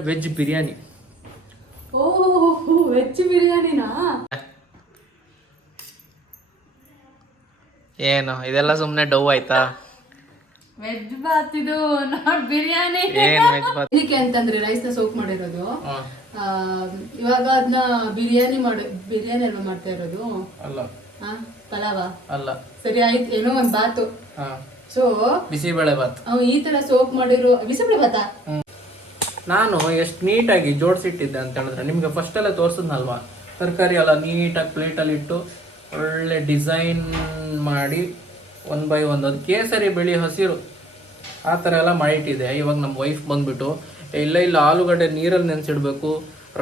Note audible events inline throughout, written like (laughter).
Veg biryani ಓ veg ಬಿರಿಯಾನಿನಾ ಏನು ಇದೆಲ್ಲ ಸುಮ್ಮನೆ ಡೌ ಆಯ್ತಾ? ವೆಜ್ ಬಾತ್ ಇದು ನಾಟ್ ಬಿರಿಯಾನಿ. ಏನ್ ವೆಜ್ ಬಾತ್? ಏನಕ್ಕೆ ಅಂತಂದ್ರೆ ರೈಸ್ನ ಸೋಕ್ ಮಾಡಿರೋದು. ಆ, ಇವಾಗ ಅದನ್ನ ಬಿರಿಯಾನಿ ಮಾಡ ಬಿರಿಯಾನಿ ಅಲ್ವಾ ಮಾಡ್ತಾ ಇರೋದು? ಅಲ್ಲ. ಹಾ ಪಲಾವ? ಅಲ್ಲ. ಸರಿ ಆಯ್ತು. ಏನೋ ಒಂದ್ ಬಾತು. ಹಾ. ಸೊ ಬಿಸಿಬೇಳೆ ಬಾತ್. ಅವ್ ಈ ತರ ಸೋಕ್ ಮಾಡಿರೋ ಬಿಸಿಬೇಳೆ ಬಾತಾ? ನಾನು ಎಷ್ಟು ನೀಟಾಗಿ ಜೋಡಿಸಿಟ್ಟಿದ್ದೆ ಅಂತ ಹೇಳಿದ್ರೆ ನಿಮಗೆ ಫಸ್ಟಲ್ಲೇ ಎಲ್ಲ ತೋರಿಸಿದ್ನಲ್ವಾ? ತರಕಾರಿ ಎಲ್ಲ ನೀಟಾಗಿ ಪ್ಲೇಟಲ್ಲಿ ಇಟ್ಟು ಒಳ್ಳೆ ಡಿಸೈನ್ ಮಾಡಿ ಒನ್ ಬೈ ಒನ್ ಅದು ಕೇಸರಿ ಬಿಳಿ ಹಸಿರು. ಆ ಥರ ಎಲ್ಲ ಮಾಡಿಟ್ಟಿದೆ ಇವಾಗ ನಮ್ಮ ವೈಫ್ ಬಂದ್ಬಿಟ್ಟು ಇಲ್ಲ ಇಲ್ಲ ಆಲೂಗಡ್ಡೆ ನೀರಲ್ಲಿ ನೆನೆಸಿಡ್ಬೇಕು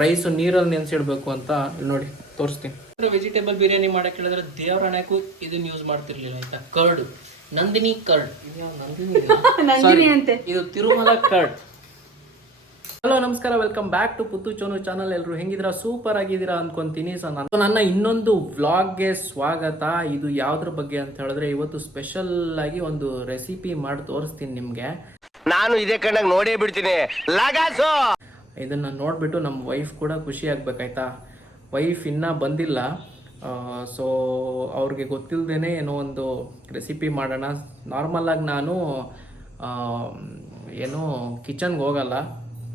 ರೈಸು ನೀರಲ್ಲಿ ನೆನೆಸಿಡ್ಬೇಕು ಅಂತ ನೋಡಿ ತೋರಿಸ್ತೀನಿ. ವೆಜಿಟೇಬಲ್ ಬಿರಿಯಾನಿ ಮಾಡಕ್ಕೆ ಹೇಳಿದ್ರೆ ದೇವರಾಣಕ್ಕೂ ಇದನ್ನ ಯೂಸ್ ಮಾಡ್ತಿರ್ಲಿಲ್ಲ ಆಯ್ತಾ? ಕರ್ಡ್ ನಂದಿನಿ ಕರ್ಡ್ ನಂದಿನಿ ನಂದಿನಿ ಅಂತೆ. ಇದು ತಿರುಮಲ ಕರ್ಡ್ ಹಲೋ ನಮಸ್ಕಾರ. Welcome back to Puttu Chonu channel ಎಲ್ಲರೂ ಹೆಂಗಿದ್ದೀರಾ? ಸೂಪರ್ ಆಗಿದ್ದೀರಾ ಅನ್ಕೊಂತೀನಿ. ಸೊ ನಾನು ನನ್ನ ಇನ್ನೊಂದು ವ್ಲಾಗ್ಗೆ ಸ್ವಾಗತ. ಇದು ಯಾವ್ದ್ರ ಬಗ್ಗೆ ಅಂತ ಹೇಳಿದ್ರೆ ಇವತ್ತು ಸ್ಪೆಷಲ್ ಆಗಿ ಒಂದು ರೆಸಿಪಿ ಮಾಡಿ ತೋರಿಸ್ತೀನಿ ನಿಮಗೆ. ನಾನು ಇದೇ ಕಣ್ಣಾಗ ನೋಡೇ ಬಿಡ್ತೀನಿ. ಲಗಾಸು! ಇದನ್ನ ನೋಡ್ಬಿಟ್ಟು ನಮ್ಮ ವೈಫ್ ಕೂಡ ಖುಷಿ ಆಗ್ಬೇಕಾಯ್ತಾ? ವೈಫ್ ಇನ್ನೂ ಬಂದಿಲ್ಲ. ಸೊ ಅವ್ರಿಗೆ ಗೊತ್ತಿಲ್ಲದೇನೆ ಏನೋ ಒಂದು ರೆಸಿಪಿ ಮಾಡೋಣ. ನಾರ್ಮಲಾಗಿ ನಾನು ಏನೋ ಏನು ಕಿಚನ್ಗೆ ಹೋಗಲ್ಲ.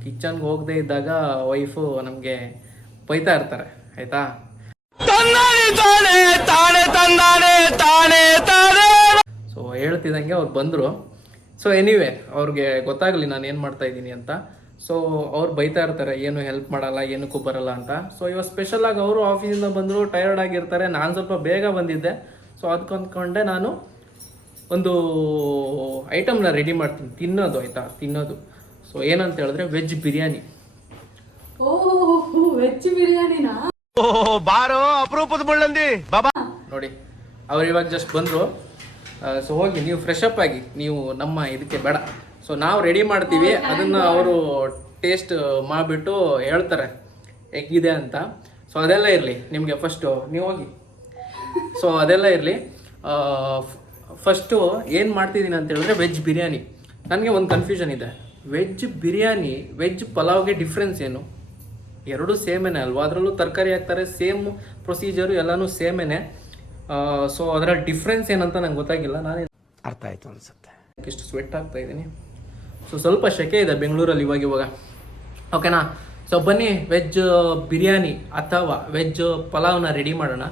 ಕಿಚನ್ಗೆ ಹೋಗದೆ ಇದ್ದಾಗ ವೈಫು ನಮಗೆ ಬೈತಾ ಇರ್ತಾರೆ ಆಯಿತಾ? ಸೊ ಹೇಳ್ತಿದ್ದಂಗೆ ಅವ್ರು ಬಂದರು. ಸೊ ಎನಿವೆ ಅವ್ರಿಗೆ ಗೊತ್ತಾಗಲಿ ನಾನು ಏನು ಮಾಡ್ತಾ ಇದ್ದೀನಿ ಅಂತ. ಸೊ ಅವ್ರು ಬೈತಾ ಇರ್ತಾರೆ ಏನು ಹೆಲ್ಪ್ ಮಾಡಲ್ಲ ಏನಕ್ಕೂ ಬರಲ್ಲ ಅಂತ. ಸೊ ಇವಾಗ ಸ್ಪೆಷಲಾಗಿ ಅವರು ಆಫೀಸಿಂದ ಬಂದರು ಟಯರ್ಡ್ ಆಗಿರ್ತಾರೆ. ನಾನು ಸ್ವಲ್ಪ ಬೇಗ ಬಂದಿದ್ದೆ. ಸೊ ಅದಕ್ಕೆ ಅಂದ್ಕೊಂಡೆ ನಾನು ಒಂದು ಐಟಮ್ನ ರೆಡಿ ಮಾಡ್ತೀನಿ. ತಿನ್ನೋದು ಆಯಿತಾ? ತಿನ್ನೋದು. ಸೊ ಏನಂತ ಹೇಳಿದ್ರೆ ವೆಜ್ ಬಿರಿಯಾನಿ ಓ ವೆಜ್ ಬಿರಿಯಾನಿನಾ ಓ ಬಾರೋ ಅಪರೂಪದ ಮುಳ್ಳಂದಿ. ಬಾಬಾ. ನೋಡಿ ಅವ್ರು ಇವಾಗ ಜಸ್ಟ್ ಬಂದರು. ಸೊ ಹೋಗಿ ನೀವು ಫ್ರೆಶ್ ಅಪ್ ಆಗಿ ನೀವು ನಮ್ಮ ಇದಕ್ಕೆ ಬೇಡ. ಸೊ ನಾವು ರೆಡಿ ಮಾಡ್ತೀವಿ. ಅದನ್ನು ಅವರು ಟೇಸ್ಟ್ ಮಾಡಿಬಿಟ್ಟು ಹೇಳ್ತಾರೆ. ಹೆಗ್ಗಿದೆ ಅಂತ. ಸೊ ಅದೆಲ್ಲ ಇರಲಿ ನಿಮಗೆ ಫಸ್ಟು ನೀವು ಹೋಗಿ. ಸೊ ಅದೆಲ್ಲ ಇರಲಿ. ಫಸ್ಟು ಏನು ಮಾಡ್ತಿದ್ದೀನಿ ಅಂತ ಹೇಳಿದ್ರೆ ವೆಜ್ ಬಿರಿಯಾನಿ ನನಗೆ ಒಂದು ಕನ್ಫ್ಯೂಷನ್ ಇದೆ. ವೆಜ್ ಬಿರಿಯಾನಿ ವೆಜ್ ಪಲಾವ್ಗೆ ಡಿಫ್ರೆನ್ಸ್ ಏನು? ಎರಡು ಸೇಮೇನೆ ಅಲ್ವಾ? ಅದರಲ್ಲೂ ತರಕಾರಿ ಹಾಕ್ತಾರೆ ಸೇಮ್ ಪ್ರೊಸೀಜರು ಎಲ್ಲನೂ ಸೇಮೇನೆ. ಸೊ ಅದರ ಡಿಫ್ರೆನ್ಸ್ ಏನಂತ ನಂಗೆ ಗೊತ್ತಾಗಿಲ್ಲ. ನಾನು ಅರ್ಥ ಆಯ್ತು ಅನ್ಸುತ್ತೆ. ಇಷ್ಟು ಸ್ವೆಟ್ ಆಗ್ತಾ ಇದ್ದೀನಿ. ಸೊ ಸ್ವಲ್ಪ ಶೆಕೆ ಇದೆ ಬೆಂಗಳೂರಲ್ಲಿ ಇವಾಗ ಇವಾಗ. ಓಕೆನಾ ಸೊ ಬನ್ನಿ ವೆಜ್ ಬಿರಿಯಾನಿ ಅಥವಾ ವೆಜ್ ಪಲಾವ್ನ ರೆಡಿ ಮಾಡೋಣ.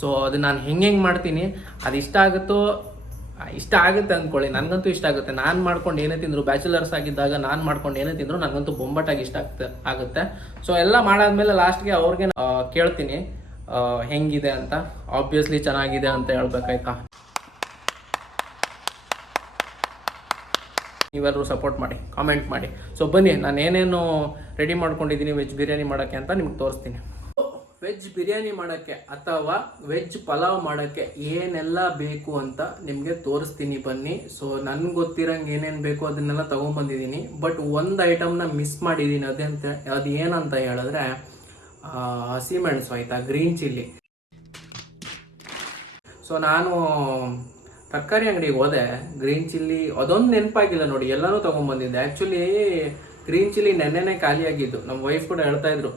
ಸೊ ಅದು ನಾನು ಹೆಂಗೆ ಹೆಂಗೆ ಮಾಡ್ತೀನಿ? ಅದು ಇಷ್ಟ ಆಗುತ್ತೋ ಇಷ್ಟ ಆಗುತ್ತೆ ಅಂದ್ಕೊಳ್ಳಿ ನನಗಂತೂ ಇಷ್ಟ ಆಗುತ್ತೆ. ನಾನು ಮಾಡ್ಕೊಂಡು ಏನೇ ತಿಂದರು, ಬ್ಯಾಚುಲರ್ಸ್ ಆಗಿದ್ದಾಗ ನಾನು ಮಾಡ್ಕೊಂಡು ಏನೇ ತಿಂದರು ನನಗಂತೂ ಬೊಂಬಾಟಾಗಿ ಇಷ್ಟ ಆಗ್ತ, ಆಗುತ್ತೆ. ಸೊ ಎಲ್ಲ ಮಾಡಾದ್ಮೇಲೆ ಲಾಸ್ಟ್ಗೆ ಅವ್ರಿಗೆ ಕೇಳ್ತೀನಿ. ಹೆಂಗಿದೆ ಅಂತ. ಆಬ್ವಿಯಸ್ಲಿ ಚೆನ್ನಾಗಿದೆ ಅಂತ ಹೇಳ್ಬೇಕಾಯ್ತಾ? ನೀವೆಲ್ಲರೂ ಸಪೋರ್ಟ್ ಮಾಡಿ ಕಾಮೆಂಟ್ ಮಾಡಿ. ಸೊ ಬನ್ನಿ, ನಾನು ಏನೇನು ರೆಡಿ ಮಾಡ್ಕೊಂಡಿದ್ದೀನಿ ವೆಜ್ ಬಿರಿಯಾನಿ ಮಾಡೋಕ್ಕೆ ಅಂತ ನಿಮ್ಗೆ ತೋರಿಸ್ತೀನಿ. ವೆಜ್ ಬಿರಿಯಾನಿ ಮಾಡೋಕ್ಕೆ ಅಥವಾ ವೆಜ್ ಪಲಾವ್ ಮಾಡೋಕ್ಕೆ ಏನೆಲ್ಲ ಬೇಕು ಅಂತ ನಿಮಗೆ ತೋರಿಸ್ತೀನಿ ಬನ್ನಿ. ಸೊ ನನ್ಗೆ ಗೊತ್ತಿರಂಗೆ ಏನೇನು ಬೇಕು ಅದನ್ನೆಲ್ಲ ತೊಗೊಂಬಂದಿದ್ದೀನಿ. ಬಟ್ ಒಂದು ಐಟಮ್ನ ಮಿಸ್ ಮಾಡಿದ್ದೀನಿ ಅದಂತ ಅದು ಏನಂತ ಹೇಳಿದ್ರೆ ಹಸಿಮೆಣಸು ಆಯಿತಾ? ಗ್ರೀನ್ ಚಿಲ್ಲಿ ಸೊ ನಾನು ತರಕಾರಿ ಅಂಗಡಿಗೆ ಹೋದೆ. ಗ್ರೀನ್ ಚಿಲ್ಲಿ ಅದೊಂದು ನೆನಪಾಗಿಲ್ಲ ನೋಡಿ. ಎಲ್ಲನೂ ತೊಗೊಂಬಂದಿದ್ದೆ. ಆ್ಯಕ್ಚುಲಿ ಗ್ರೀನ್ ಚಿಲ್ಲಿ ನೆನ್ನೆನೇ ಖಾಲಿಯಾಗಿದ್ದು. ನಮ್ಮ ವೈಫ್ ಕೂಡ ಹೇಳ್ತಾ ಇದ್ರು.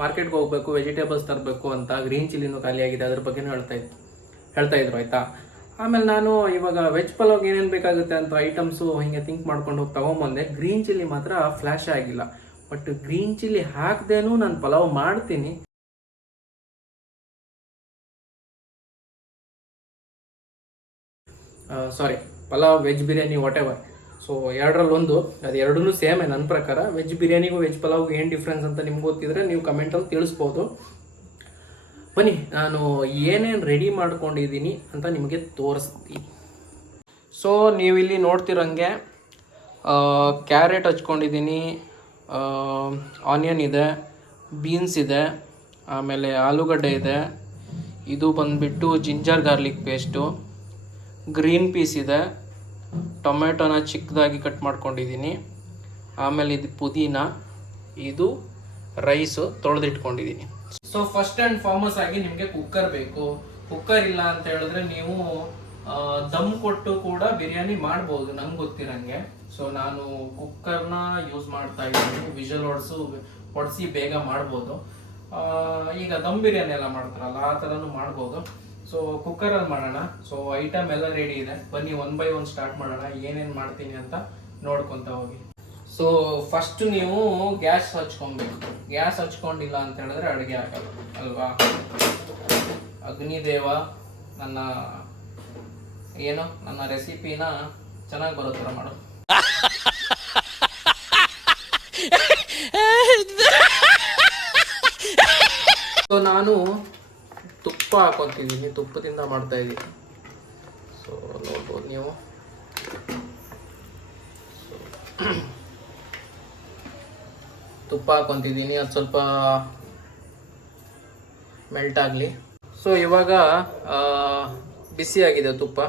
ಮಾರ್ಕೆಟ್ಗೆ ಹೋಗ್ಬೇಕು, ವೆಜಿಟೇಬಲ್ಸ್ ತರಬೇಕು ಅಂತ ಗ್ರೀನ್ ಚಿಲ್ಲಿನೂ ಖಾಲಿಯಾಗಿದೆ ಅದ್ರ ಬಗ್ಗೆನೂ ಹೇಳ್ತಾ ಇದ್ದೆ ಹೇಳ್ತಾ ಇದ್ರು, ಆಯ್ತಾ? ಆಮೇಲೆ ನಾನು ಇವಾಗ ವೆಜ್ ಪಲಾವ್ಗೆ ಏನೇನು ಬೇಕಾಗುತ್ತೆ ಅಂತ ಐಟಮ್ಸು ಹಿಂಗೆ ಥಿಂಕ್ ಮಾಡ್ಕೊಂಡು ಹೋಗಿ ತೊಗೊಂಬಂದೆ. ಗ್ರೀನ್ ಚಿಲ್ಲಿ ಮಾತ್ರ ಫ್ಲ್ಯಾಶ್ ಆಗಿಲ್ಲ. ಬಟ್ ಗ್ರೀನ್ ಚಿಲ್ಲಿ ಹಾಕ್ದೇನೂ ನಾನು ಪಲಾವ್ ಮಾಡ್ತೀನಿ. Sorry pulao, veg biryani whatever so ಎರಡರಲ್ಲಿ ಒಂದು, ಅದು ಎರಡೂ ಸೇಮೇ ನನ್ನ ಪ್ರಕಾರ. ವೆಜ್ ಬಿರಿಯಾನಿಗೂ ವೆಜ್ ಪಲಾವ್ಗೂ ಏನು ಡಿಫ್ರೆನ್ಸ್ ಅಂತ ನಿಮ್ಗೆ ಗೊತ್ತಿದ್ರೆ ನೀವು ಕಮೆಂಟಲ್ಲಿ ತಿಳಿಸ್ಬೋದು. ಬನ್ನಿ, ನಾನು ಏನೇನು ರೆಡಿ ಮಾಡ್ಕೊಂಡಿದ್ದೀನಿ ಅಂತ ನಿಮಗೆ ತೋರಿಸ್ತೀನಿ. ಸೊ ನೀವಿಲ್ಲಿ ನೋಡ್ತಿರಂಗೆ ಕ್ಯಾರೆಟ್ ಹಚ್ಕೊಂಡಿದ್ದೀನಿ ಆನಿಯನ್ ಇದೆ ಬೀನ್ಸ್ ಇದೆ, ಆಮೇಲೆ ಆಲೂಗಡ್ಡೆ ಇದೆ. ಇದು ಬಂದುಬಿಟ್ಟು ginger garlic paste green peas ಇದೆ. ಟೊಮೆಟೊನ ಚಿಕ್ಕದಾಗಿ ಕಟ್ ಮಾಡ್ಕೊಂಡಿದ್ದೀನಿ. ಆಮೇಲೆ ಇದು ಪುದೀನ, ಇದು ರೈಸು ತೊಳೆದಿಟ್ಕೊಂಡಿದ್ದೀನಿ. ಸೊ ಫಸ್ಟ್ ಆ್ಯಂಡ್ ಫಾರ್ಮಸ್ ಆಗಿ ನಿಮಗೆ ಕುಕ್ಕರ್ ಬೇಕು. ಕುಕ್ಕರ್ ಇಲ್ಲ ಅಂತ ಹೇಳಿದ್ರೆ ನೀವು ದಮ್ ಕೊಟ್ಟು ಕೂಡ ಬಿರಿಯಾನಿ ಮಾಡ್ಬೋದು ನಂಗೆ ಗೊತ್ತಿರಂಗೆ. ಸೊ ನಾನು ಕುಕ್ಕರ್ನ ಯೂಸ್ ಮಾಡ್ತಾ ಇದ್ದೀನಿ. ವಿಜಲ್ ಹೊಡ್ಸು ಹೊಡೆಸಿ ಬೇಗ ಮಾಡ್ಬೋದು. ಈಗ ದಮ್ ಬಿರಿಯಾನಿ ಎಲ್ಲ ಮಾಡ್ತಾರಲ್ಲ, ಆ ಥರನೂ ಮಾಡ್ಬೋದು. ಸೊ ಕುಕ್ಕರಲ್ಲಿ ಮಾಡೋಣ. ಸೊ ಐಟಮ್ ಎಲ್ಲ ರೆಡಿ ಇದೆ. ಬನ್ನಿ ಒನ್ ಬೈ ಒನ್ ಸ್ಟಾರ್ಟ್ ಮಾಡೋಣ. ಏನೇನು ಮಾಡ್ತೀನಿ ಅಂತ ನೋಡ್ಕೊತ ಹೋಗಿ. ಸೊ ಫಸ್ಟ್ ನೀವು ಗ್ಯಾಸ್ ಹಚ್ಕೊಬೇಕು. ಗ್ಯಾಸ್ ಹಚ್ಕೊಂಡಿಲ್ಲ ಅಂತ ಹೇಳಿದ್ರೆ ಅಡುಗೆ ಆಗಲ್ಲ ಅಲ್ವಾ? ಅಗ್ನಿದೇವ ನನ್ನ ಏನು? ನನ್ನ ರೆಸಿಪಿನ ಚೆನ್ನಾಗಿ ಬರೋ ಥರ ಮಾಡು. (laughs) ಸೊ ನಾನು ತುಪ್ಪ ಹಾಕೊತಿದ್ದೀನಿ ತುಪ್ಪದಿಂದ ಮಾಡ್ತಾ ಇದ್ದೀನಿ ಸೊ ನೋಡ್ಬೋದು ನೀವು. ತುಪ್ಪ ಹಾಕೊತಿದ್ದೀನಿ, ಅದು ಸ್ವಲ್ಪ ಮೆಲ್ಟ್ ಆಗಲಿ. ಸೊ ಇವಾಗ ಬಿಸಿ ಆಗಿದೆ ತುಪ್ಪ.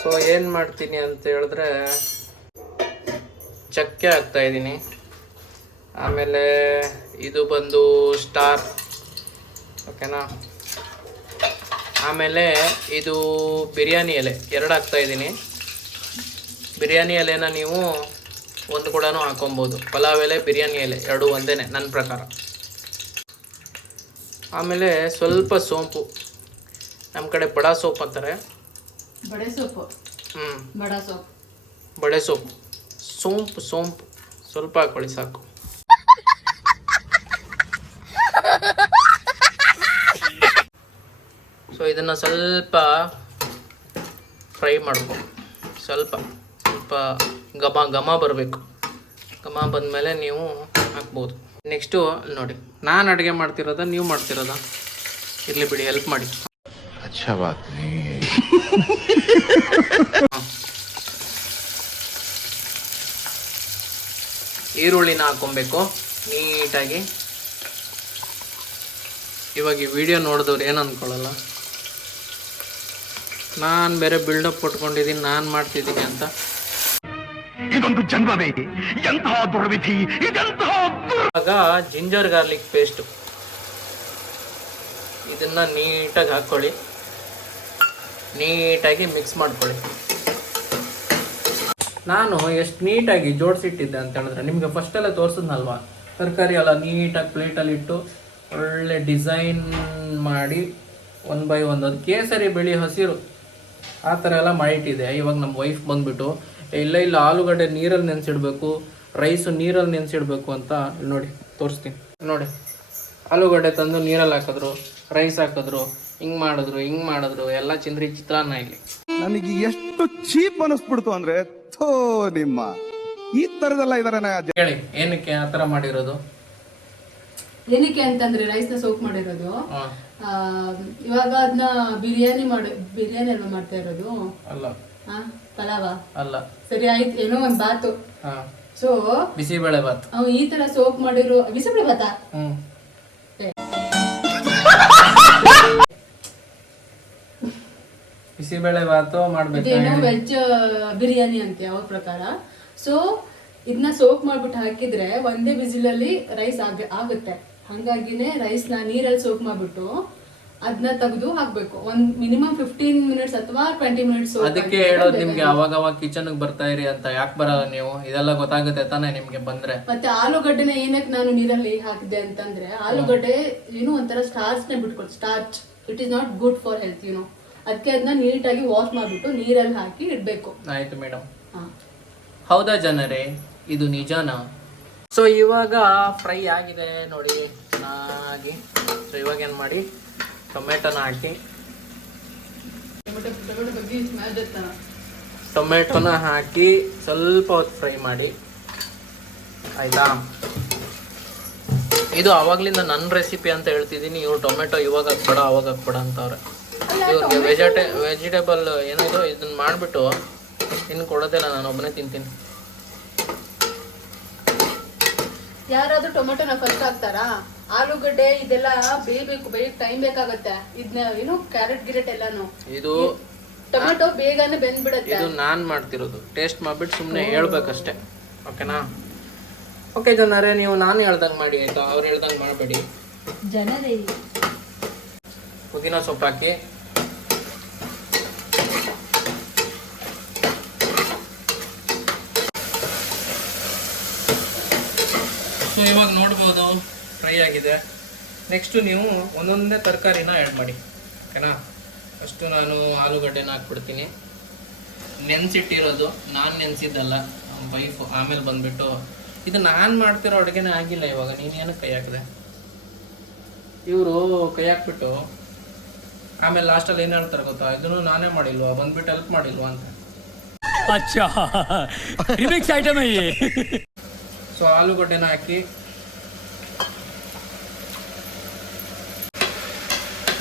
ಸೊ ಏನು ಮಾಡ್ತೀನಿ ಅಂತ ಹೇಳಿದ್ರೆ, ಚಕ್ಕೆ ಹಾಕ್ತಾ ಇದ್ದೀನಿ ಆಮೇಲೆ ಇದು ಬಂದು ಸ್ಟಾರ್. ಓಕೆನಾ ಆಮೇಲೆ ಇದು ಬಿರಿಯಾನಿ ಎಲೆ ಎರಡು ಹಾಕ್ತಾ ಇದ್ದೀನಿ. ಬಿರಿಯಾನಿ ಎಲೆನ ನೀವು ಒಂದು ಕೂಡ ಹಾಕೊಬೋದು. ಪಲಾವ್ ಎಲೆ ಬಿರಿಯಾನಿ ಎಲೆ ಎರಡು ಒಂದೇ ನನ್ನ ಪ್ರಕಾರ. ಆಮೇಲೆ ಸ್ವಲ್ಪ ಸೋಂಪು. ನಮ್ಮ ಕಡೆ ಬಡ ಸೋಪ್ ಅಂತಾರೆ. ಬಡೆ ಸೋಪು? ಹ್ಞೂ ಬಡ ಸೋಪ್. ಬಡೆ ಸೋಪು. ಸೋಂಪು ಸೋಂಪು. ಸ್ವಲ್ಪ ಹಾಕೊಳ್ಳಿ ಸಾಕು. ಇದನ್ನು ಸ್ವಲ್ಪ ಫ್ರೈ ಮಾಡಬೇಕು ಸ್ವಲ್ಪ ಸ್ವಲ್ಪ ಘಮ ಘಮ ಬರಬೇಕು. ಘಮ ಬಂದಮೇಲೆ ನೀವು ಹಾಕ್ಬೋದು. ನೆಕ್ಸ್ಟು ನೋಡಿ ನಾನು ಅಡುಗೆ ಮಾಡ್ತಿರೋದ ನೀವು ಮಾಡ್ತಿರೋದ? ಇರಲಿ ಬಿಡಿ ಹೆಲ್ಪ್ ಮಾಡಿ. ಈರುಳ್ಳಿನ ಹಾಕೊಬೇಕು ನೀಟಾಗಿ. ಇವಾಗ ಈ ವಿಡಿಯೋ ನೋಡಿದವ್ರು ಏನು ಅಂದ್ಕೊಳ್ಳಲ್ಲ ನಾನು ಬೇರೆ ಬಿಲ್ಡಪ್ ಕೊಟ್ಕೊಂಡಿದ್ದೀನಿ ನಾನು ಮಾಡ್ತಿದ್ದೀನಿ ಅಂತ. ಇದೊಂದು ಜನ್ಮವೇ. ಎಂತಹ ದುರ್ವಿಧಿ ಇದೆಂತಹ ಇವಾಗ ಜಿಂಜರ್ ಗಾರ್ಲಿಕ್ ಪೇಸ್ಟ್ ಇದನ್ನ ನೀಟಾಗಿ ಹಾಕ್ಕೊಳ್ಳಿ ನೀಟಾಗಿ ಮಿಕ್ಸ್ ಮಾಡ್ಕೊಳ್ಳಿ. ನಾನು ಎಷ್ಟು ನೀಟಾಗಿ ಜೋಡಿಸಿಟ್ಟಿದ್ದೆ ಅಂತ ಹೇಳಿದ್ರೆ ನಿಮಗೆ ಫಸ್ಟೆಲ್ಲ ತೋರಿಸಿದ್ನಲ್ವಾ? ತರಕಾರಿ ಎಲ್ಲ ನೀಟಾಗಿ ಪ್ಲೇಟಲ್ಲಿ ಇಟ್ಟು ಒಳ್ಳೆ ಡಿಸೈನ್ ಮಾಡಿ ಒನ್ ಬೈ ಒಂದು ಅದು ಕೇಸರಿ ಬಿಳಿ ಹಸಿರು. ಆ ಥರ ಎಲ್ಲ ಮಾಡಿಟ್ಟಿದೆ ಇವಾಗ ನಮ್ಮ ವೈಫ್ ಬಂದ್ಬಿಟ್ಟು ಇಲ್ಲ ಇಲ್ಲ ಆಲೂಗಡ್ಡೆ ನೀರಲ್ಲಿ ನೆನೆಸಿಡಬೇಕು ರೈಸು ನೀರಲ್ಲಿ ನೆನೆಸಿಡಬೇಕು ಅಂತ ನೋಡಿ ತೋರಿಸ್ತೀನಿ. ನೋಡಿ ಆಲೂಗಡ್ಡೆ ತಂದು ನೀರಲ್ಲಿ ಹಾಕಿದ್ರು ರೈಸ್ ಹಾಕಿದ್ರು ಹಿಂಗೆ ಮಾಡಿದ್ರು ಹಿಂಗೆ ಮಾಡಿದ್ರು ಎಲ್ಲ ಚಿಂದ್ರಿ ಚಿತ್ರಾನ್ನ ಇಲ್ಲಿ. ನನಗೆ ಎಷ್ಟು ಚೀಪ್ ಅನಿಸ್ಬಿಡ್ತು ಅಂದ್ರೆ ಥೋ ನಿಮ್ಮ. ಈ ತರದೆಲ್ಲ ಇದಾರೆ ಹೇಳಿ ಏನಕ್ಕೆ ಆ ಥರ ಮಾಡಿರೋದು? ಏನಕ್ಕೆ ಅಂತಂದ್ರೆ ರೈಸ್ನ ಸೋಕ್ ಮಾಡಿರೋದು. ಇವಾಗ ಅದನ್ನ ಬಿರಿಯಾನಿ ಮಾಡಿ ಬಿರಿಯಾನಿ ಅಲ್ವಾ ಮಾಡ್ತಾ ಇರೋದು? ಅಲ್ಲ. ಹಾ ಪಲಾವ? ಅಲ್ಲ. ಸರಿ ಆಯ್ತು. ಏನೋ ಒಂದ್ ಬಾತು. ಹಾಂ. ಸೊ ಬಿಸಿಬೇಳೆ ಬಾತ್. ಅವ್ ಈ ತರ ಸೋಪ್ ಮಾಡಿರೋ ಬಿಸಿಬೇಳೆ ಬಾತ? ಹ್ಮ್. ಬಿಸಿಬೇಳೆ ಬಾತು ಮಾಡ್ಬೇಕು ಇದೇನೋ ವೆಜ್ ಬಿರಿಯಾನಿ ಅಂತೆ ಅವ್ರ ಪ್ರಕಾರ. ಸೊ ಇದನ್ನ ಸೋಪ್ ಮಾಡ್ಬಿಟ್ಟು ಹಾಕಿದ್ರೆ ಒಂದೇ ಬಿಸಿಲಲ್ಲಿ ರೈಸ್ ಆಗ ಆಗುತ್ತೆ. ಹಂಗಾಗಿನೇ ರೈಸ್ನ ನೀರಲ್ಲಿ ಸೋಕ್ ಮಾಡ್ಬಿಟ್ಟು ಅದನ್ನ ತೆಗೆದು ಹಾಕ್ಬೇಕು. ಒಂದ್ ಮಿನಿಮಮ್ ಫಿಫ್ಟೀನ್ ಮಿನಿಟ್ಸ್ ಅಥವಾ ಟ್ವೆಂಟಿ ಮಿನಿಟ್ಸ್ ಅದಕ್ಕೆ ಹೇಳೋದು ನಿಮ್ಗೆ ಅವಾಗ ಅವಾಗ ಕಿಚನ್ ಬರ್ತಾ ಇರಿ ಅಂತ ಯಾಕೆ ಬರಲ್ಲ ನೀವು? ಇದೆಲ್ಲ ಗೊತ್ತಾಗುತ್ತೆ ತಾನೇ ನಿಮ್ಗೆ ಬಂದ್ರೆ. ಮತ್ತೆ ಆಲೂಗಡ್ಡೆನ ಏನಕ್ಕೆ ನಾನು ನೀರಲ್ಲಿ ಹಾಕಿದೆ ಅಂತಂದ್ರೆ ಆಲೂಗಡ್ಡೆ ಏನು ಒಂಥರ ಸ್ಟಾರ್ಚ್ನ ಬಿಟ್ಕೊಡ್ starch it is not good for health you know ಅದಕ್ಕೆ ಅದನ್ನ ನೀಟಾಗಿ ವಾಶ್ ಮಾಡ್ಬಿಟ್ಟು ನೀರಲ್ಲಿ ಹಾಕಿ ಇಡ್ಬೇಕು. ಆಯ್ತು ಮೇಡಮ್ ಹೌದಾ ಜನರೇ? ಇದು ನಿಜನಾ? ಸೊ ಇವಾಗ ಫ್ರೈ ಆಗಿದೆ ನೋಡಿ ಚೆನ್ನಾಗಿ. ಸೊ ಇವಾಗ ಏನು ಮಾಡಿ? ಟೊಮೆಟೊನ ಹಾಕಿ. ಟೊಮೆಟೊನ ಹಾಕಿ ಸ್ವಲ್ಪ ಹೊತ್ತು ಫ್ರೈ ಮಾಡಿ. ಆಯಿತಾ? ಇದು ಆವಾಗಲಿಂದ ನನ್ನ ರೆಸಿಪಿ ಅಂತ ಹೇಳ್ತಿದ್ದೀನಿ. ಇವ್ರು ಟೊಮೆಟೊ ಇವಾಗ ಹಾಕ್ಬೇಡ ಅವಾಗ ಹಾಕ್ಬೇಡ ಅಂತವ್ರೆ. ಇವ್ರಿಗೆ ವೆಜಿಟೇ ವೆಜಿಟೇಬಲ್ ಏನಿದು ಇದನ್ನ ಮಾಡಿಬಿಟ್ಟು ಇನ್ನು ಕೊಡೋದಿಲ್ಲ ನಾನು ಒಬ್ಬನೇ ತಿಂತೀನಿ. ಯಾರಾದ್ರೂ ಟೊಮೆಟೊನ ಫಸ್ಟ್ ಹಾಕ್ತಾರಾ ಆಲೂಗಡ್ಡೆ ಇದೆಲ್ಲ ಬೇಯಬೇಕು ಬೇಯಕ್ ಟೈಮ್ ಬೇಕಾಗತ್ತೆ. ಇದನ್ನ ಏನು ಕ್ಯಾರೆಟ್ ಗಿರೆಟ್ ಎಲ್ಲಾನು. ಇದು ಟೊಮೆಟೊ ಬೇಗನೆ ಬೆಂದ್ಬಿಡತ್ತೆ. ಇದು ನಾನ್ ಮಾಡ್ತಿರೋದು. ಟೇಸ್ಟ್ ಮಾಡ್ಬಿಟ್ಟು ಸುಮ್ಮನೆ ಹೇಳ್ಬೇಕಷ್ಟೆ. ಓಕೆನಾ? ಓಕೆ ಜನರೇ ನೀವು ನಾನು ಹೇಳ್ದಂಗೆ ಮಾಡಿ ಆಯ್ತಾ? ಅವ್ರು ಹೇಳ್ದಂಗೆ ಮಾಡಬೇಡಿ. ಜನರೇ. ಪುದೀನ ಸೊಪ್ಪು ಹಾಕಿ ಅದು ಫ್ರೈ ಆಗಿದೆ. ನೆಕ್ಸ್ಟು ನೀವು ಒಂದೊಂದೇ ತರಕಾರಿನ ಆ್ಯಡ್ ಮಾಡಿ. ಓಕೆನಾ ಫಸ್ಟು ನಾನು ಆಲೂಗಡ್ಡೆನ ಹಾಕ್ಬಿಡ್ತೀನಿ. ನೆನೆಸಿಟ್ಟಿರೋದು ನಾನು ನೆನೆಸಿದ್ದಲ್ಲ ವೈಫು ಆಮೇಲೆ ಬಂದುಬಿಟ್ಟು ಇದು ನಾನು ಮಾಡ್ತಿರೋ ಅಡುಗೆನೇ ಆಗಿಲ್ಲ ಇವಾಗ ನೀನೇನು ಕೈ ಹಾಕಿದೆ? ಇವರು ಕೈ ಹಾಕ್ಬಿಟ್ಟು ಆಮೇಲೆ ಲಾಸ್ಟಲ್ಲಿ ಏನು ಹೇಳ್ತಾರೆ ಗೊತ್ತಾ? ಇದನ್ನು ನಾನೇ ಮಾಡಿಲ್ವಾ? ಬಂದ್ಬಿಟ್ಟು ಹೆಲ್ಪ್ ಮಾಡಿಲ್ವಾ ಅಂತ. ಸೊ ಆಲೂಗಡ್ಡೆನ ಹಾಕಿ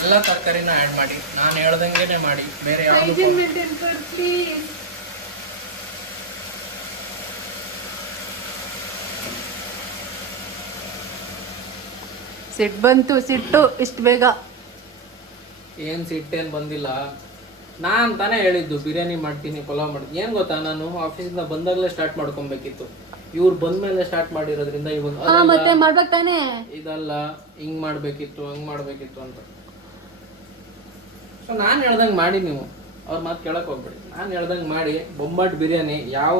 ಎಲ್ಲ ತರಕಾರಿನ ಆ್ಯಡ್ ಮಾಡಿ. ನಾನು ಹೇಳ್ದಂಗೆನೆ ಮಾಡಿ. ಬೇರೆ ಯಾವುದು ಸಿಟ್ಟು ಬಂತು ಸಿಟ್ಟು ಇಷ್ಟು ಬೇಗ. ಏನು ಸಿಟ್ಟೇನು ಬಂದಿಲ್ಲ. ನಾನು ತಾನೇ ಹೇಳಿದ್ದು ಬಿರಿಯಾನಿ ಮಾಡ್ತೀನಿ ಪಲಾವ್ ಮಾಡ್ತೀನಿ. ಏನು ಗೊತ್ತಾ ನಾನು ಆಫೀಸಿಂದ ಬಂದಾಗಲೇ ಸ್ಟಾರ್ಟ್ ಮಾಡ್ಕೊಬೇಕಿತ್ತು. ಇವ್ರು ಬಂದ್ಮೇಲೆ ಸ್ಟಾರ್ಟ್ ಮಾಡಿರೋದ್ರಿಂದ ಇವಾಗ ಅದಲ್ಲ, ಮತ್ತೆ ಮಾಡ್ಬೇಕು ತಾನೇ. ಇದಲ್ಲ ಹಿಂಗ್ ಮಾಡ್ಬೇಕಿತ್ತು ಹಂಗ್ ಮಾಡ್ಬೇಕಿತ್ತು ಅಂತ. ಸೊ ನಾನು ಹೇಳ್ದಂಗೆ ಮಾಡಿ ನೀವು. ಅವ್ರ ಮಾತು ಕೇಳಕ್ಕೆ ಹೋಗ್ಬೇಡಿ. ನಾನು ಹೇಳ್ದಂಗೆ ಮಾಡಿ, ಬೊಂಬಾಟ್ ಬಿರಿಯಾನಿ ಯಾವ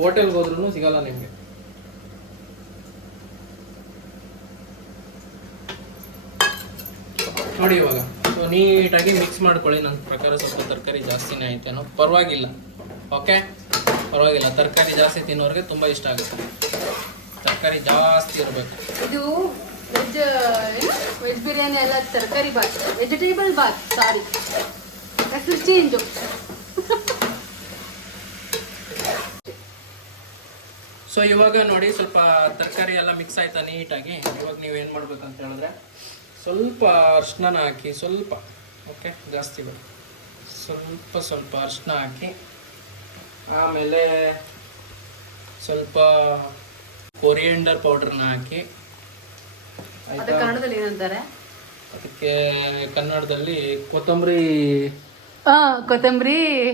ಹೋಟೆಲ್ಗೆ ಹೋದ್ರೂ ಸಿಗಲ್ಲ ನಿಮಗೆ. ನೋಡಿ ಇವಾಗ. ಸೊ ನೀಟಾಗಿ ಮಿಕ್ಸ್ ಮಾಡ್ಕೊಳ್ಳಿ. ನನ್ನ ಪ್ರಕಾರ ಸ್ವಲ್ಪ ತರಕಾರಿ ಜಾಸ್ತಿನೇ ಆಯ್ತೇನೋ ಪರವಾಗಿಲ್ಲ. ಓಕೆ ಪರವಾಗಿಲ್ಲ. ತರಕಾರಿ ಜಾಸ್ತಿ ತಿನ್ನೋರಿಗೆ ತುಂಬ ಇಷ್ಟ ಆಗುತ್ತೆ. ತರಕಾರಿ ಜಾಸ್ತಿ ಇರಬೇಕು. ಇದು ವೆಜ್ ವೆಜ್ ಬಿರಿಯಾನಿ ಎಲ್ಲ ತರಕಾರಿ ಬಾತ್ ವೆಜಿಟೇಬಲ್ ಬಾತ್ ಸಾರಿ ಹೆಸರು ಚೇಂಜು ಸೊ ಇವಾಗ ನೋಡಿ ಸ್ವಲ್ಪ ತರಕಾರಿ ಎಲ್ಲ ಮಿಕ್ಸ್ ಆಯ್ತಾ ನೀಟಾಗಿ. ಇವಾಗ ನೀವು ಏನು ಮಾಡ್ಬೇಕಂತ ಹೇಳಿದ್ರೆ ಸ್ವಲ್ಪ ಅರ್ಶಿನ ಹಾಕಿ, ಸ್ವಲ್ಪ ಓಕೆ ಜಾಸ್ತಿ ಬೇಡ. ಸ್ವಲ್ಪ ಸ್ವಲ್ಪ ಅರ್ಶಿನ ಹಾಕಿ, ಆಮೇಲೆ ಸ್ವಲ್ಪ ಕೊರಿಯಂಡರ್ ಪೌಡ್ರನ್ನ ಹಾಕಿ ಆಯ್ತಾ? ಕನ್ನಡದಲ್ಲಿ ಏನಂತಾರೆ? ಅದಕ್ಕೆ ಕನ್ನಡದಲ್ಲಿ ಕೊತ್ತಂಬರಿ ಹಾ ಕೊತ್ತಂಬರಿ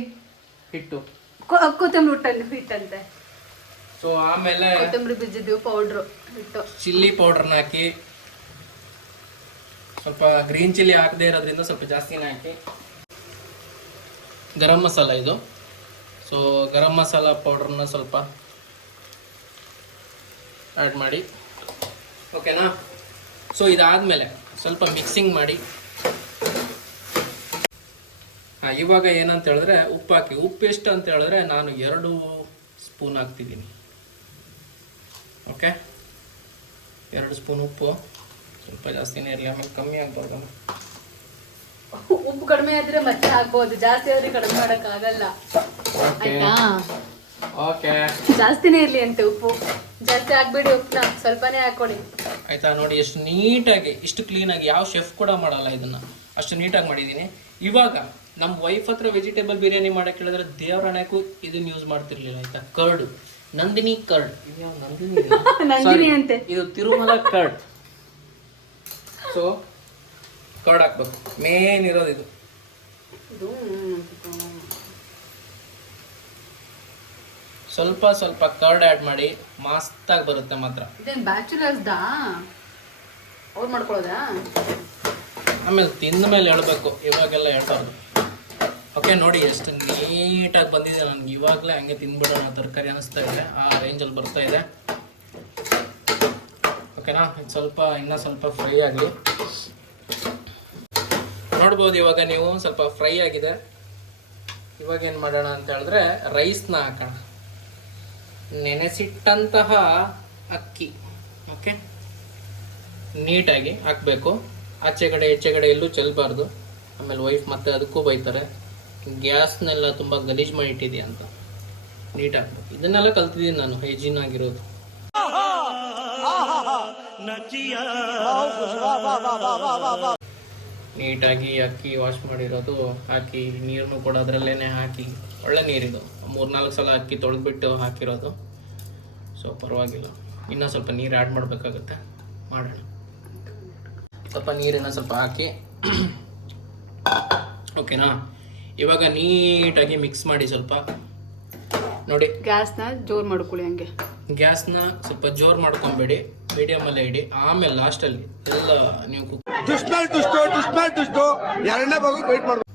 ಹಿಟ್ಟು. ಕೊ- ಕೊತ್ತಂಬರಿ ಹಿಟ್ಟಲ್ಲಿ ಹಿಟ್ಟಂತೆ. ಸೊ ಆಮೇಲೆ ಕೊತ್ತಂಬರಿ ಬೀಜದ್ದು ಪೌಡ್ರು ಹಿಟ್ಟು. ಚಿಲ್ಲಿ ಪೌಡ್ರನ್ನ ಹಾಕಿ ಸ್ವಲ್ಪ ಗ್ರೀನ್ ಚಿಲ್ಲಿ ಹಾಕದೇ ಇರೋದ್ರಿಂದ ಸ್ವಲ್ಪ ಜಾಸ್ತಿನೇ ಹಾಕಿ. ಗರಂ ಮಸಾಲ ಇದು. ಸೊ ಗರಂ ಮಸಾಲ ಪೌಡರ್ನ ಸ್ವಲ್ಪ ಆ್ಯಡ್ ಮಾಡಿ. ಓಕೆನಾ ಸೊ ಇದಾದಮೇಲೆ ಸ್ವಲ್ಪ ಮಿಕ್ಸಿಂಗ್ ಮಾಡಿ. ಹಾಂ ಇವಾಗ ಏನಂತ ಹೇಳಿದ್ರೆ ಉಪ್ಪು ಹಾಕಿ. ಉಪ್ಪು ಎಷ್ಟು ಅಂತ ಹೇಳಿದ್ರೆ ನಾನು ಎರಡು ಸ್ಪೂನ್ ಹಾಕ್ತಿದ್ದೀನಿ. ಓಕೆ ಎರಡು ಸ್ಪೂನ್ ಉಪ್ಪು. ಸ್ವಲ್ಪ ಜಾಸ್ತಿನೇ ಇರಲಿ ಆಮೇಲೆ ಕಮ್ಮಿ ಆಗ್ಬಾರ್ದು ಉಪ್ಪು ಕಡಿಮೆ ಆದ್ರೆ ಮತ್ತೆ ಹಾಕ್ಬೋದು. ಜಾಸ್ತಿ ಆದ್ರೆ ಕಡಿಮೆ ಮಾಡೋಕ್ಕಾಗಲ್ಲ. ಆಯ್ತಾ? ಓಕೆ ಜಾಸ್ತಿನೇ ಇರಲಿ ಅಂತೆ ಉಪ್ಪು. ಜಾಸ್ತಿ ಹಾಕ್ಬೇಡಿ ಉಪ್ಪನ್ನ. ಸ್ವಲ್ಪನೇ ಹಾಕೊಳ್ಳಿ ಆಯ್ತಾ? ನೋಡಿ ಎಷ್ಟು ನೀಟಾಗಿ ಇಷ್ಟು ಕ್ಲೀನಾಗಿ ಯಾವ ಶೆಫ್ ಕೂಡ ಮಾಡಲ್ಲ ಇದನ್ನ. ಅಷ್ಟು ನೀಟಾಗಿ ಮಾಡಿದ್ದೀನಿ. ಇವಾಗ ನಮ್ಮ ವೈಫ್ ಹತ್ರ ವೆಜಿಟೇಬಲ್ ಬಿರಿಯಾನಿ ಮಾಡಕ್ಕೆ ಹೇಳಿದ್ರೆ ದೇವರಣೆಗೂ ಇದನ್ನ ಯೂಸ್ ಮಾಡ್ತಿರ್ಲಿಲ್ಲ ಆಯ್ತಾ? Curd. Nandini curd. Nandini (laughs) Nandini Sorry, ಅಂತೆ. ಇದು ತಿರುಮಲ ಕರ್ಡ್. ಸೊ ಕರ್ಡ್ ಹಾಕ್ಬೇಕು. ಮೇನ್ ಇರೋದು ಇದು ಇದು ಸ್ವಲ್ಪ ಸ್ವಲ್ಪ ಕರ್ಡ್ ಆ್ಯಡ್ ಮಾಡಿ ಮಸ್ತಾಗಿ ಬರುತ್ತೆ ಮಾತ್ರ. ಇದೇನು ಬ್ಯಾಚುಲರ್ಸ್ದಾ ಅವ್ರು ಮಾಡ್ಕೊಳ್ಳೋದಾ? ಆಮೇಲೆ ತಿಂದ ಮೇಲೆ ಹೇಳಬೇಕು ಇವಾಗೆಲ್ಲ ಹೇಳ್ಬಾರ್ದು. ಓಕೆ ನೋಡಿ ಎಷ್ಟು ನೀಟಾಗಿ ಬಂದಿದೆ ನನಗೆ. ಇವಾಗಲೇ ಹಂಗೆ ತಿಂದ್ಬಿಡೋಣ ತರಕಾರಿ ಅನಿಸ್ತಾ ಇದೆ ಆ ರೇಂಜಲ್ಲಿ ಬರ್ತಾ ಇದೆ. ಓಕೆನಾ ಇದು ಸ್ವಲ್ಪ ಇನ್ನೂ ಸ್ವಲ್ಪ ಫ್ರೈ ಆಗಲಿ. ನೋಡ್ಬೋದು ಇವಾಗ ನೀವು ಸ್ವಲ್ಪ ಫ್ರೈ ಆಗಿದೆ. ಇವಾಗ ಏನು ಮಾಡೋಣ ಅಂತ ಹೇಳಿದ್ರೆ ರೈಸ್ನ ಹಾಕೋಣ. ನೆನೆಸಿಟ್ಟಂತಹ ಅಕ್ಕಿ ಓಕೆ ನೀಟಾಗಿ ಹಾಕಬೇಕು. ಆಚೆ ಕಡೆ, ಈಚೆ ಕಡೆ ಎಲ್ಲೂ ಚೆಲ್ಲಬಾರ್ದು ಆಮೇಲೆ ವೈಫ್ ಮತ್ತೆ ಅದಕ್ಕೂ ಬೈತಾರೆ, ಗ್ಯಾಸ್ನೆಲ್ಲ ತುಂಬ ಗಲೀಜು ಮಾಡಿಟ್ಟಿದೆಯಾ ಅಂತ. ನೀಟಾಗಿ ಇದನ್ನೆಲ್ಲ ಕಲ್ತಿದ್ದೀನಿ ನಾನು ಹೈಜೀನ್ ಆಗಿರೋದು. ನೀಟಾಗಿ ಅಕ್ಕಿ ವಾಶ್ ಮಾಡಿರೋದು, ಹಾಕಿ ನೀರನ್ನು ಕೂಡ ಅದರಲ್ಲೇ ಹಾಕಿ. ಒಳ್ಳೆ ನೀರಿದು. ಮೂರ್ನಾಲ್ಕು ಸಲ ಅಕ್ಕಿ ತೊಳೆದ್ಬಿಟ್ಟು ಹಾಕಿರೋದು. ಸೊ ಪರವಾಗಿಲ್ಲ. ಇನ್ನೂ ಸ್ವಲ್ಪ ನೀರು ಆ್ಯಡ್ ಮಾಡಬೇಕಾಗುತ್ತೆ. ಮಾಡೋಣ. ಸ್ವಲ್ಪ ನೀರನ್ನು ಸ್ವಲ್ಪ ಹಾಕಿ. ಓಕೆನಾ ಇವಾಗ ನೀಟಾಗಿ ಮಿಕ್ಸ್ ಮಾಡಿ ಸ್ವಲ್ಪ. ನೋಡಿ. ಗ್ಯಾಸ್ನ ಜೋರು ಮಾಡ್ಕೊಳ್ಳಿ ಹಂಗೆ. ಗ್ಯಾಸ್ನ ಸ್ವಲ್ಪ ಜೋರು ಮಾಡ್ಕೊಬೇಡಿ. ಮೀಡಿಯಮಲ್ಲೇ ಇಡಿ. ಆಮೇಲೆ ಲಾಸ್ಟಲ್ಲಿ ಎಲ್ಲ ನೀವು ಎರಡನೇ ಬಗ್ಗೆ ವೇಟ್ ಮಾಡ್ಬೇಕು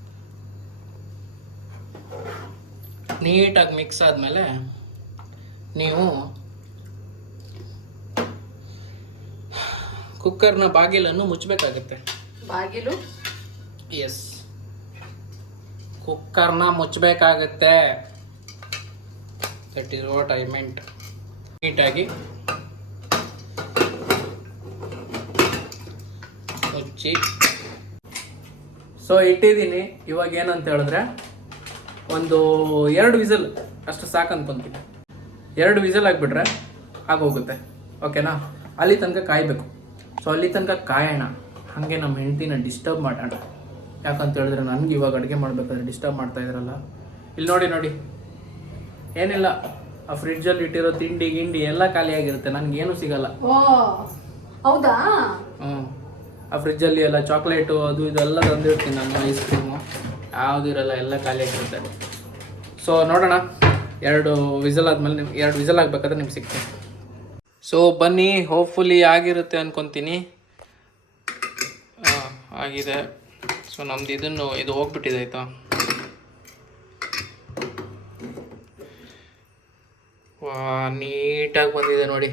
ನೀಟಾಗಿ ಮಿಕ್ಸ್ ಆದಮೇಲೆ ನೀವು ಕುಕ್ಕರ್ನ ಬಾಗಿಲನ್ನು ಮುಚ್ಚಬೇಕಾಗುತ್ತೆ. ಬಾಗಿಲು? ಎಸ್ ಕುಕ್ಕರ್ನ ಮುಚ್ಚಬೇಕಾಗುತ್ತೆ. That is what I meant ನೀಟಾಗಿ ಮುಚ್ಚಿ. ಸೊ ಇಟ್ಟಿದ್ದೀನಿ. ಇವಾಗ ಏನಂತ ಹೇಳಿದ್ರೆ ಒಂದು ಎರಡು ವಿಸಲ್ ಅಷ್ಟು ಸಾಕು ಅನ್ಕೊಂತೀನಿ ಎರಡು ವಿಸಲ್ ಆಗಿಬಿಟ್ರೆ ಆಗೋಗುತ್ತೆ ಓಕೆನಾ? ಅಲ್ಲಿ ತನಕ ಕಾಯಬೇಕು. ಸೊ ಅಲ್ಲಿ ತನಕ ಕಾಯೋಣ. ಹಾಗೆ ನಮ್ಮ ಹೆಂಡತಿನ ಡಿಸ್ಟರ್ಬ್ ಮಾಡೋಣ. ಯಾಕಂತ ಹೇಳಿದ್ರೆ ನನಗೆ ಇವಾಗ ಅಡುಗೆ ಮಾಡಬೇಕಾದ್ರೆ ಡಿಸ್ಟರ್ಬ್ ಮಾಡ್ತಾ ಇದ್ರಲ್ಲ. ಇಲ್ಲಿ ನೋಡಿ ನೋಡಿ. ಏನಿಲ್ಲ. ಆ ಫ್ರಿಡ್ಜಲ್ಲಿ ಇಟ್ಟಿರೋ ತಿಂಡಿ ಗಿಂಡಿ ಎಲ್ಲ ಖಾಲಿಯಾಗಿರುತ್ತೆ ನನಗೇನು ಸಿಗಲ್ಲ. ಹೌದಾ? ಹ್ಞೂ ಆ ಫ್ರಿಡ್ಜಲ್ಲಿ ಎಲ್ಲ ಚಾಕ್ಲೇಟು ಅದು ಇದೆಲ್ಲ ತಂದಿರ್ತೀನಿ ನಾನು ಐಸ್ ಕ್ರೀಮು. ಯಾವುದಿರಲ್ಲ ಎಲ್ಲ ಖಾಲಿಯಾಗಿರುತ್ತೆ ಸೊ ನೋಡೋಣ. ಎರಡು ವಿಸಲ್ ಆದಮೇಲೆ ನಿಮ್ಗೆ ಎರಡು ವಿಸಲ್ ಆಗಬೇಕಾದ್ರೆ ನಿಮ್ಗೆ ಸಿಗ್ತೀನಿ. ಸೊ ಬನ್ನಿ. ಹೋಪ್ಫುಲಿ ಆಗಿರುತ್ತೆ ಅಂದ್ಕೊತೀನಿ ಆಗಿದೆ. ಸೊ ನಮ್ದು ಇದನ್ನು ಇದು ಹೋಗ್ಬಿಟ್ಟಿದೆ, ಆಯಿತಾ? ನೀಟಾಗಿ ಬಂದಿದೆ ನೋಡಿ.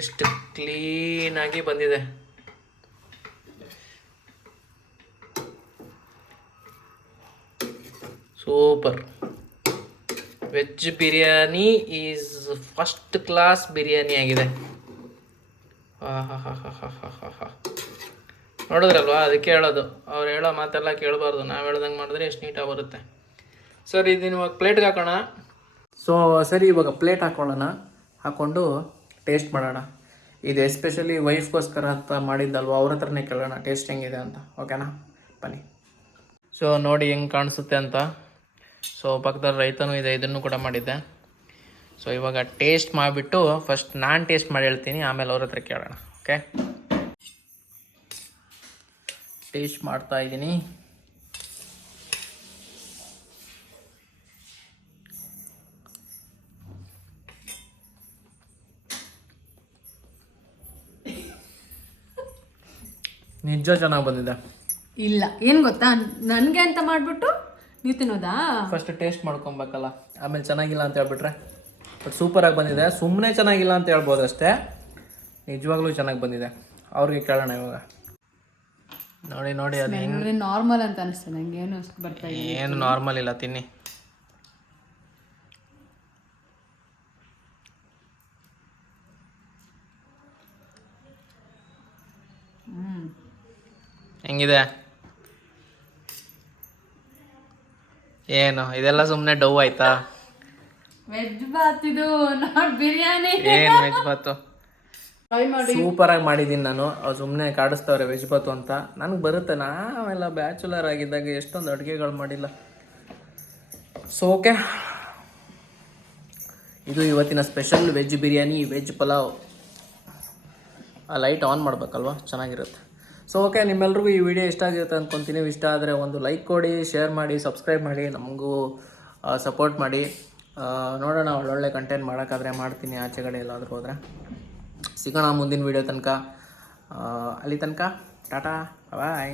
ಎಷ್ಟು ಕ್ಲೀನಾಗಿ ಬಂದಿದೆ. Super veg biryani is first class biryani ಆಗಿದೆ. ನೋಡಿದ್ರಲ್ವಾ? ಅದಕ್ಕೆ ಹೇಳೋದು. ಅವ್ರು ಹೇಳೋ ಮಾತೆಲ್ಲ ಕೇಳಬಾರ್ದು. ನಾವು ಹೇಳ್ದಂಗೆ ಮಾಡಿದ್ರೆ ಎಷ್ಟು ನೀಟಾಗಿ ಬರುತ್ತೆ. ಸರಿ, ಇದೀನಿ ಇವಾಗ ಪ್ಲೇಟ್ಗೆ ಹಾಕೋಣ? ಸೊ ಸರಿ, ಇವಾಗ ಪ್ಲೇಟ್ ಹಾಕೊಳ್ಳೋಣ. ಹಾಕ್ಕೊಂಡು ಟೇಸ್ಟ್ ಮಾಡೋಣ. ಇದು ಎಸ್ಪೆಷಲಿ ವೈಫ್ಗೋಸ್ಕರ ಅಂತ ಮಾಡಿದ್ದಲ್ವ? ಅವ್ರ ಹತ್ರನೇ ಕೇಳೋಣ. ಟೇಸ್ಟ್ ಹೆಂಗಿದೆ ಅಂತ. ಓಕೆನಾ ಬನ್ನಿ. ಸೊ ನೋಡಿ ಹೆಂಗೆ ಕಾಣಿಸುತ್ತೆ ಅಂತ. ಸೊ ಪಕ್ಕದಲ್ಲಿ ರೈತನೂ ಇದೆ, ಇದನ್ನು ಕೂಡ ಮಾಡಿದ್ದೆ. ಸೊ ಇವಾಗ ಟೇಸ್ಟ್ ಮಾಡಿಬಿಟ್ಟು ಫಸ್ಟ್ ನಾನು ಟೇಸ್ಟ್ ಮಾಡಿ ಹೇಳ್ತೀನಿ, ಆಮೇಲೆ ಅವ್ರ ಹತ್ರ ಕೇಳೋಣ ಓಕೆ ಟೇಸ್ಟ್ ಮಾಡ್ತಾ ಇದ್ದೀನಿ. ನಿಜ ಚೆನ್ನಾಗಿ ಬಂದಿದೆ. ಇಲ್ಲ, ಏನು ಗೊತ್ತಾ? ನನಗೆ ಅಂತ ಮಾಡ್ಬಿಟ್ಟು ನೀವು ತಿನ್ನೋದಾ? ಫಸ್ಟ್ ಟೇಸ್ಟ್ ಮಾಡ್ಕೊಬೇಕಲ್ಲ. ಆಮೇಲೆ ಚೆನ್ನಾಗಿಲ್ಲ ಅಂತ ಹೇಳ್ಬಿಟ್ರೆ. ಬಟ್ ಆಗಿ ಬಂದಿದೆ. ಸುಮ್ಮನೆ ಚೆನ್ನಾಗಿಲ್ಲ ಅಂತ ಹೇಳ್ಬೋದು ಅಷ್ಟೇ. ನಿಜವಾಗ್ಲೂ ಚೆನ್ನಾಗಿ ಬಂದಿದೆ. ಅವ್ರಿಗೆ ಕೇಳೋಣ ಇವಾಗ. ನೋಡಿ ನೋಡಿ ಅದು ನಾರ್ಮಲ್ ಅಂತ ಅನಿಸ್ತದೆ ನಂಗೆ. ಏನು ಅಷ್ಟು ಬರ್ತಾ ಇಲ್ಲ. ಏನು ನಾರ್ಮಲ್ ಇಲ್ಲ ತಿನ್ನಿ. ಹೆಂಗಿದೆ? ಏನು ಇದೆಲ್ಲ ಸುಮ್ಮನೆ ಡವ್ ಆಯ್ತಾ? ವೆಜ್ ಬಾತ್ ಇದು ನಾಟ್ ಬಿರಿಯಾನಿ. ಏನು ವೆಜ್ ಬಾತು ಸೂಪರ್ ಆಗಿ ಮಾಡಿದ್ದೀನಿ ನಾನು. ಅವ್ರು ಸುಮ್ಮನೆ ಕಾಡಿಸ್ತವ್ರೆ ವೆಜ್ ಬಾತು ಅಂತ. ನನಗೆ ಬರುತ್ತೆ ನಾವೆಲ್ಲ ಬ್ಯಾಚುಲರ್ ಆಗಿದ್ದಾಗ ಎಷ್ಟೊಂದು ಅಡುಗೆಗಳು ಮಾಡಿಲ್ಲ. ಸೊ ಓಕೆ ಇದು ಇವತ್ತಿನ special veg biryani veg pulao. ಆ ಲೈಟ್ ಆನ್ ಮಾಡಬೇಕಲ್ವಾ? ಚೆನ್ನಾಗಿರುತ್ತೆ. ಸೊ ಓಕೆ ನಿಮ್ಮೆಲ್ರಿಗೂ ಈ ವಿಡಿಯೋ ಇಷ್ಟ ಆಗಿರುತ್ತೆ ಅಂದ್ಕೊತೀನಿ ಇಷ್ಟ ಆದರೆ ಒಂದು ಲೈಕ್ ಕೊಡಿ ಶೇರ್ ಮಾಡಿ ಸಬ್ಸ್ಕ್ರೈಬ್ ಮಾಡಿ, ನಮಗೂ ಸಪೋರ್ಟ್ ಮಾಡಿ. ನೋಡೋಣ ಒಳ್ಳೊಳ್ಳೆ ಕಂಟೆಂಟ್ ಮಾಡೋಕ್ಕಾದ್ರೆ ಮಾಡ್ತೀನಿ. ಆಚೆ ಕಡೆ ಎಲ್ಲಾದರೂ ಹೋದರೆ. ಸಿಗೋಣ ಮುಂದಿನ ವಿಡಿಯೋ ತನಕ. ಅಲ್ಲಿ ತನಕ. ಟಾಟಾ ಬಾಯ್